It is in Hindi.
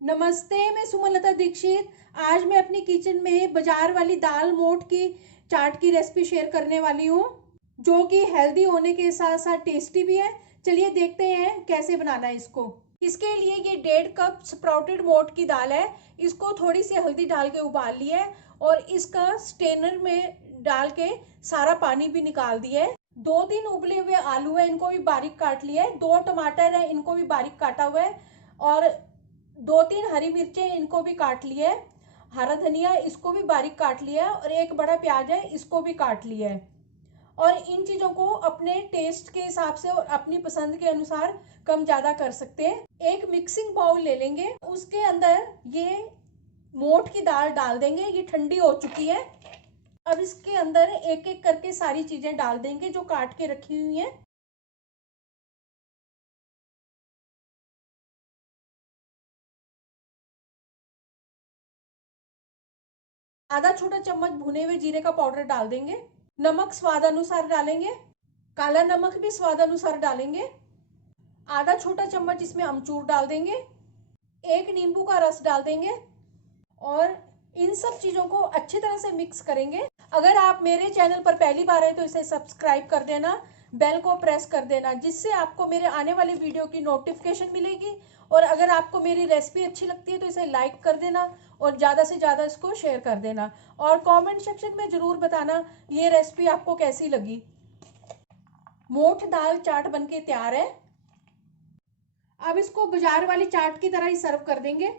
नमस्ते, मैं सुमलता दीक्षित। आज मैं अपनी किचन में बाजार वाली दाल मोठ की चाट की रेसिपी शेयर करने वाली हूँ, जो कि हेल्दी होने के साथ साथ टेस्टी भी है। चलिए देखते हैं कैसे बनाना है इसको। इसके लिए ये 1.5 कप स्प्राउटेड मोठ की दाल है। इसको थोड़ी सी हल्दी डाल के उबाल लिया है और इसका स्ट्रेनर में डाल के सारा पानी भी निकाल दिया है। 2-3 उबले हुए आलू है, इनको भी बारीक काट लिया है। 2 टमाटर है, इनको भी बारीक काटा हुआ है। और 2-3 हरी मिर्चें, इनको भी काट लिया है। हरा धनिया, इसको भी बारीक काट लिया है। और एक बड़ा प्याज है, इसको भी काट लिया है। और इन चीज़ों को अपने टेस्ट के हिसाब से और अपनी पसंद के अनुसार कम ज़्यादा कर सकते हैं। एक मिक्सिंग बाउल ले लेंगे, उसके अंदर ये मोठ की दाल डाल देंगे। ये ठंडी हो चुकी है। अब इसके अंदर एक एक करके सारी चीज़ें डाल देंगे जो काट के रखी हुई हैं। आधा छोटा चम्मच भुने हुए जीरे का पाउडर डाल देंगे। नमक स्वाद अनुसार डालेंगे। काला नमक भी स्वाद अनुसार डालेंगे। आधा छोटा चम्मच इसमें अमचूर डाल देंगे। एक नींबू का रस डाल देंगे और इन सब चीज़ों को अच्छी तरह से मिक्स करेंगे। अगर आप मेरे चैनल पर पहली बार है तो इसे सब्सक्राइब कर देना, बेल को प्रेस कर देना, जिससे आपको मेरे आने वाली वीडियो की नोटिफिकेशन मिलेगी। और अगर आपको मेरी रेसिपी अच्छी लगती है तो इसे लाइक कर देना और ज़्यादा से ज़्यादा इसको शेयर कर देना। और कमेंट सेक्शन में ज़रूर बताना ये रेसिपी आपको कैसी लगी। मोठ दाल चाट बनके तैयार है। अब इसको बाजार वाली चाट की तरह ही सर्व कर देंगे।